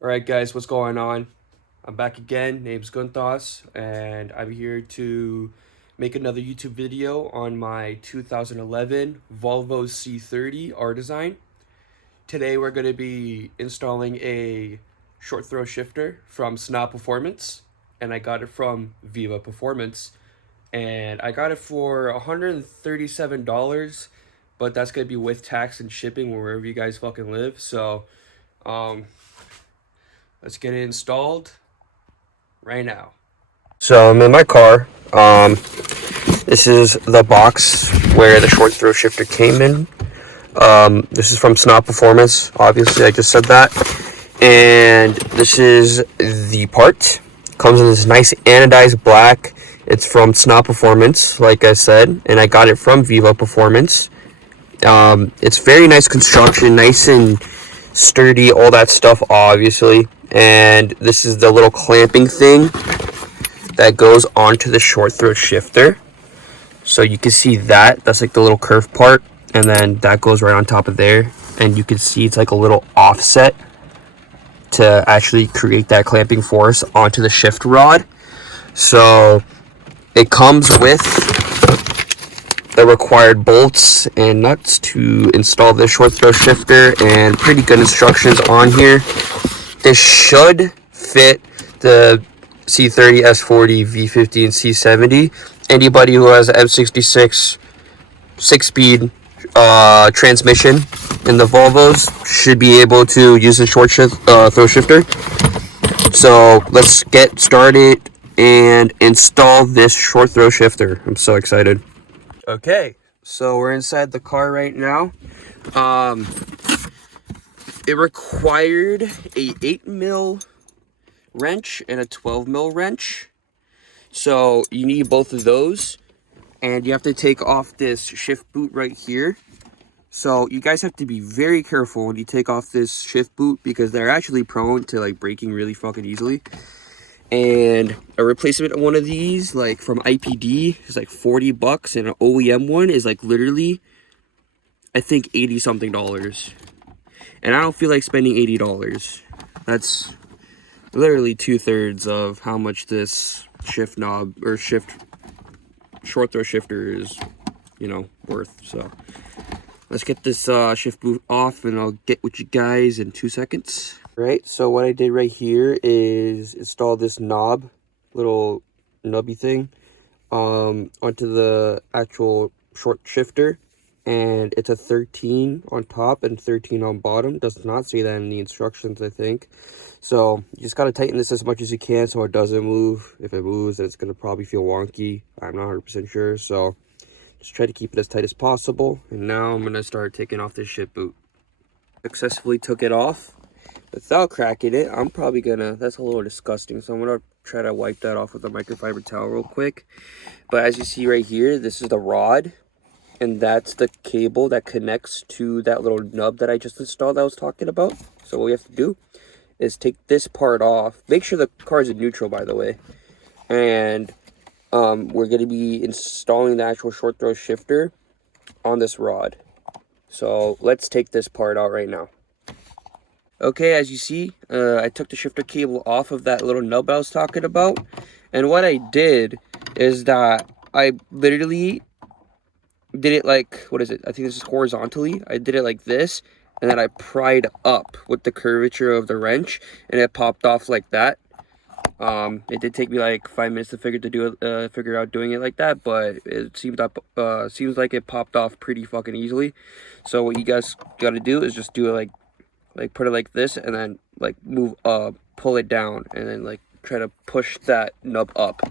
Alright guys, what's going on? I'm back again, name's Gunthos, and I'm here to make another YouTube video on my 2011 Volvo C30 R-Design. Today we're going to be installing a short throw shifter from Snob Performance, and I got it from Viva Performance, and I got it for $137, but that's going to be with tax and shipping wherever you guys fucking live, so um, let's get it installed right now. So I'm in my car. This is the box where the short throw shifter came in. This is from Snob Performance. Obviously, I just said that. And this is the part. Comes in this nice anodized black. It's from Snob Performance, like I said, and I got it from Viva Performance. It's very nice construction, nice and sturdy, all that stuff, obviously. And this is the little clamping thing that goes onto the short throw shifter. So you can see that. That's like the little curved part. And then that goes right on top of there. And you can see it's like a little offset to actually create that clamping force onto the shift rod. So it comes with the required bolts and nuts to install the short throw shifter, and pretty good instructions on here. This should fit the C30, S40, V50, and C70. Anybody who has an M66 6-speed transmission in the Volvos should be able to use the short throw shifter. So let's get started and install this short throw shifter. I'm so excited. Okay, so we're inside the car right now. It required a 8mm wrench and a 12mm wrench. So you need both of those. And you have to take off this shift boot right here. So you guys have to be very careful when you take off this shift boot, because they're actually prone to like breaking really fucking easily. And a replacement of one of these, like from IPD, is like $40, and an OEM one is like literally, I think, 80 something dollars. And I don't feel like spending $80. That's literally 2/3 of how much this shift knob or short throw shifter is, worth. So let's get this shift boot off, and I'll get with you guys in 2 seconds. Right, so what I did right here is install this little nubby thing, onto the actual short shifter. And it's a 13 on top and 13 on bottom. Does not say that in the instructions, I think. So you just got to tighten this as much as you can so it doesn't move. If it moves, then it's going to probably feel wonky. I'm not 100% sure. So just try to keep it as tight as possible. And now I'm going to start taking off this ship boot. Successfully took it off without cracking it. I'm probably going to, that's a little disgusting. So I'm going to try to wipe that off with a microfiber towel real quick. But as you see right here, this is the rod. And that's the cable that connects to that little nub that I just installed that I was talking about. So what we have to do is take this part off. Make sure the car is in neutral, by the way. And we're going to be installing the actual short throw shifter on this rod. So let's take this part out right now. Okay, as you see, I took the shifter cable off of that little nub I was talking about. And what I did is that I literally did it like, what is it? I think this is horizontally. I did it like this, and then I pried up with the curvature of the wrench, and it popped off like that. It did take me like 5 minutes to figure out doing it like that, but it seems like it popped off pretty fucking easily. So what you guys got to do is just do it like put it like this, and then like pull it down, and then like try to push that nub up,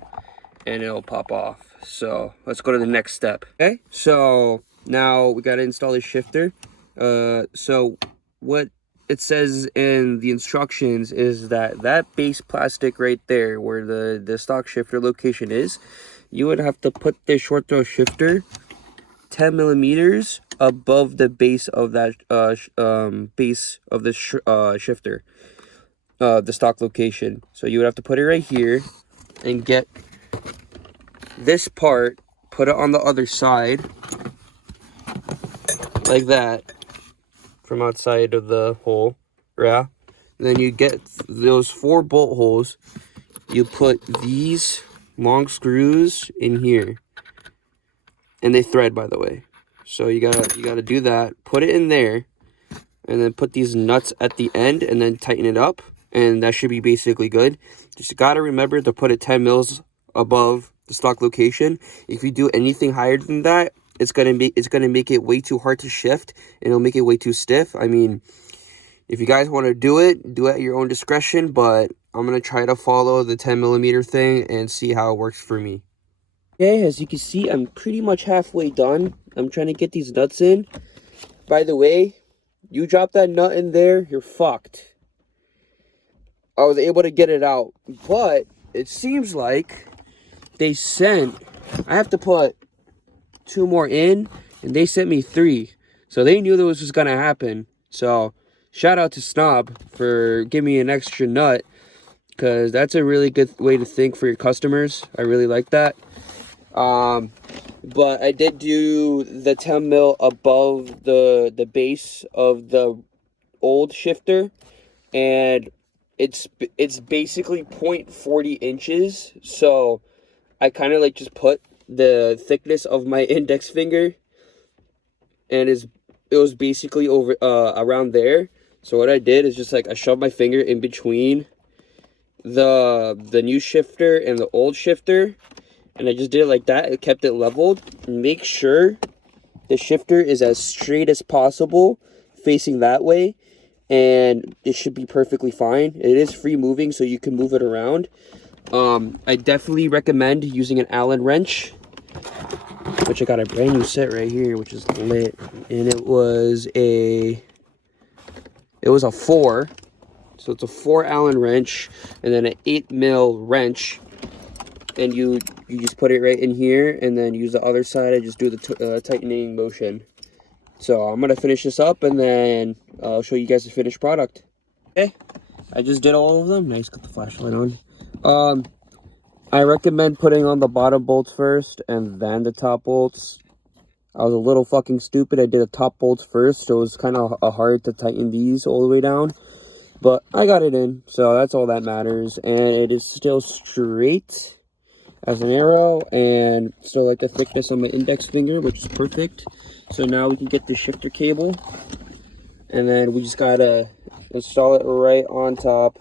and it'll pop off. So let's go to the next step. Okay, so now we got to install a shifter. So what it says in the instructions is that base plastic right there where the stock shifter location is, you would have to put the short throw shifter 10 millimeters above the base of that base of the shifter, the stock location. So you would have to put it right here and get this part, put it on the other side like that from outside of the hole. Yeah, Then you get those 4 bolt holes. You put these long screws in here, and they thread, by the way. So you gotta do that. Put it in there, and then put these nuts at the end, and then tighten it up, and that should be basically good. Just gotta remember to put it 10 mils above the stock location. If you do anything higher than that, it's gonna make it way too hard to shift, and it'll make it way too stiff. I mean, if you guys want to do it at your own discretion, but I'm gonna try to follow the 10 millimeter thing and see how it works for me. Okay, as you can see, I'm pretty much halfway done. I'm trying to get these nuts in. By the way, you drop that nut in there, you're fucked. I was able to get it out, but it seems like they sent, I have to put 2 more in, and they sent me 3. So they knew that was just gonna happen. So shout out to Snob for giving me an extra nut, because that's a really good way to think for your customers. I really like that. But I did do the 10 mil above the base of the old shifter, and it's basically 0.40 inches. So I kind of like just put the thickness of my index finger, and it was basically over around there. So what I did is just like I shoved my finger in between the new shifter and the old shifter, and I just did it like that. It kept it leveled. Make sure the shifter is as straight as possible facing that way, and it should be perfectly fine. It is free moving, so you can move it around. I definitely recommend using an Allen wrench, which I got a brand new set right here, which is lit, and it was a 4. So it's a 4 Allen wrench, and then an 8 mil wrench, and you just put it right in here, and then use the other side and just do the tightening motion. So I'm gonna finish this up, and then I'll show you guys the finished product. Okay, I just did all of them. Nice, got the flashlight on. I recommend putting on the bottom bolts first and then the top bolts. I was a little fucking stupid. I did the top bolts first, so it was kind of hard to tighten these all the way down. But I got it in, so that's all that matters. And it is still straight as an arrow, and still like the thickness on my index finger, which is perfect. So now we can get the shifter cable, and then we just gotta install it right on top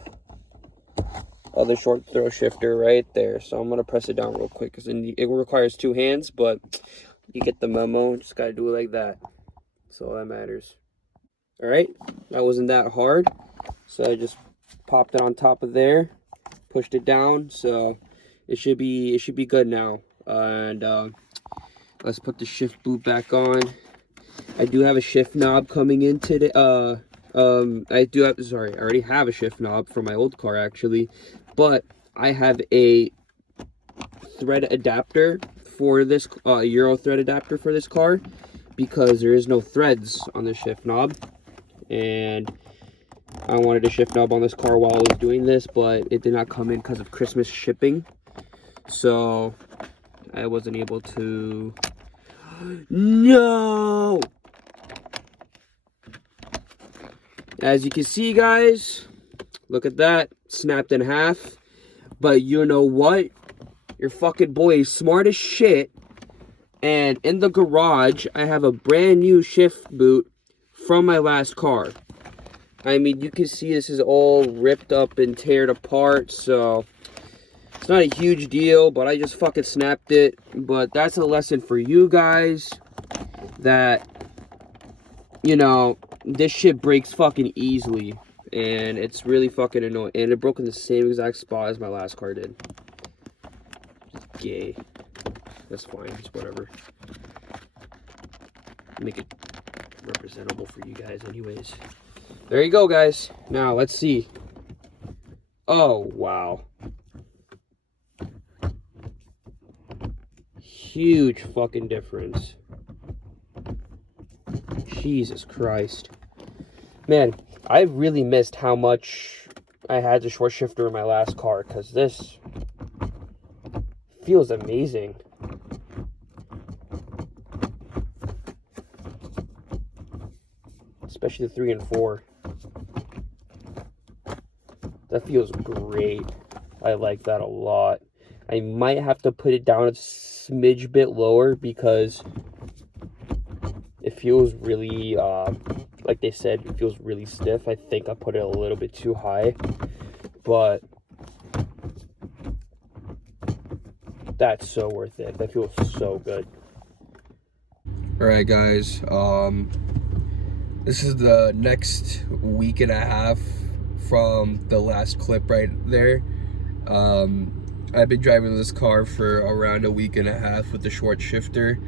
of the short throw shifter right there. So I'm gonna press it down real quick, because it requires 2 hands, but you get the memo. Just gotta do it like that. That's all that matters. All right, that wasn't that hard. So I just popped it on top of there, pushed it down, so it should be good now. And let's put the shift boot back on. I do have a shift knob coming in today. I already have a shift knob for my old car actually, but I have a thread adapter for this Euro thread adapter for this car, because there is no threads on the shift knob, and I wanted a shift knob on this car while I was doing this, but it did not come in because of Christmas shipping, so I wasn't able to. No! As you can see, guys, look at that, snapped in half. But you know what? Your fucking boy is smart as shit. And in the garage, I have a brand new shift boot from my last car. I mean, you can see this is all ripped up and teared apart, so it's not a huge deal, but I just fucking snapped it. But that's a lesson for you guys, that, you know, this shit breaks fucking easily, and it's really fucking annoying. And it broke in the same exact spot as my last car did. Gay. That's fine, it's whatever. Make it representable for you guys anyways. There you go, guys. Now let's see. Oh wow, huge fucking difference. Jesus Christ, man, I really missed how much I had the short shifter in my last car, because this feels amazing. Especially the 3 and 4. That feels great. I like that a lot. I might have to put it down a smidge bit lower because it feels really, like they said, it feels really stiff. I think I put it a little bit too high, but that's so worth it. That feels so good. All right, guys. This is the next week and a half from the last clip right there. I've been driving this car for around a week and a half with the short shifter,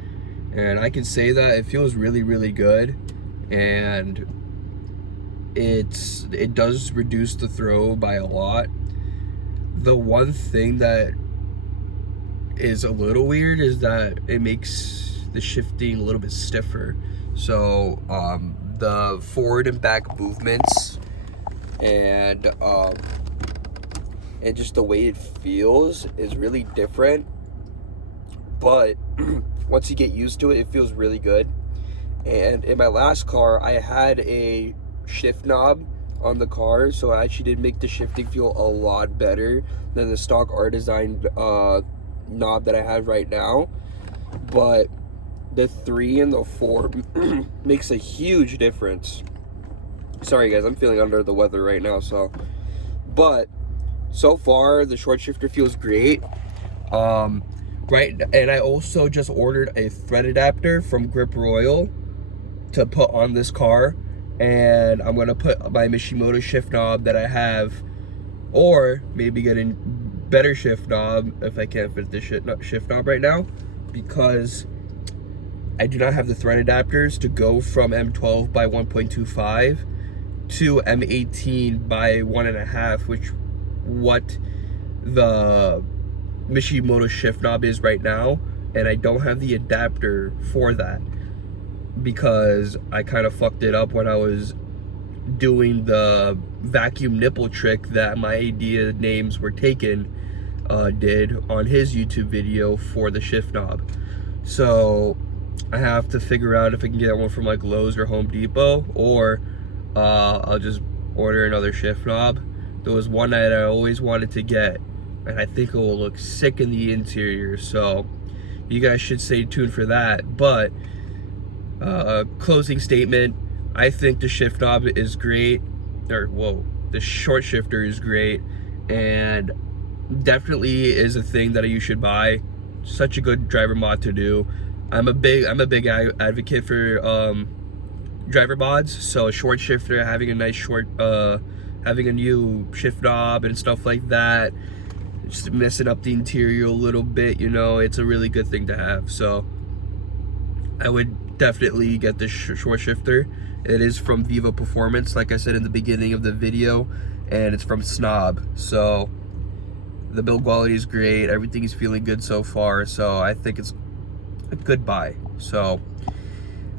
and I can say that it feels really, really good, and it does reduce the throw by a lot. The one thing that is a little weird is that it makes the shifting a little bit stiffer. So the forward and back movements and just the way it feels is really different, but once you get used to it, it feels really good. And in my last car, I had a shift knob on the car, so I actually did make the shifting feel a lot better than the stock R-Design knob that I have right now. But the 3 and the 4 makes a huge difference. Sorry guys, I'm feeling under the weather right now, but so far the short shifter feels great. Right, and I also just ordered a thread adapter from Grip Royal to put on this car, and I'm gonna put my Mishimoto shift knob that I have, or maybe get a better shift knob if I can't fit the shift knob right now, because I do not have the thread adapters to go from M12 by 1.25 to M18 by 1.5, which what the Mishimoto shift knob is right now, and I don't have the adapter for that because I kind of fucked it up when I was doing the vacuum nipple trick that my idea names were taken did on his YouTube video for the shift knob. So I have to figure out if I can get one from like Lowe's or Home Depot, or I'll just order another shift knob. There was one that I always wanted to get, and I think it will look sick in the interior, so you guys should stay tuned for that. But closing statement, I think the shift knob is great, the short shifter is great, and definitely is a thing that you should buy. Such a good driver mod to do. I'm a big advocate for driver mods, so a short shifter, having a nice short having a new shift knob and stuff like that, just messing up the interior a little bit, you know, it's a really good thing to have. So I would definitely get this short shifter. It is from Viva Performance, like I said in the beginning of the video, and it's from Snob. So the build quality is great, everything is feeling good so far, so I think it's a good buy. So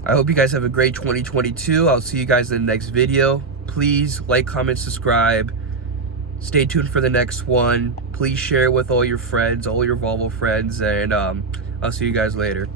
I hope you guys have a great 2022. I'll see you guys in the next video. Please like, comment, subscribe. Stay tuned for the next one. Please share with all your friends, all your Volvo friends, and I'll see you guys later.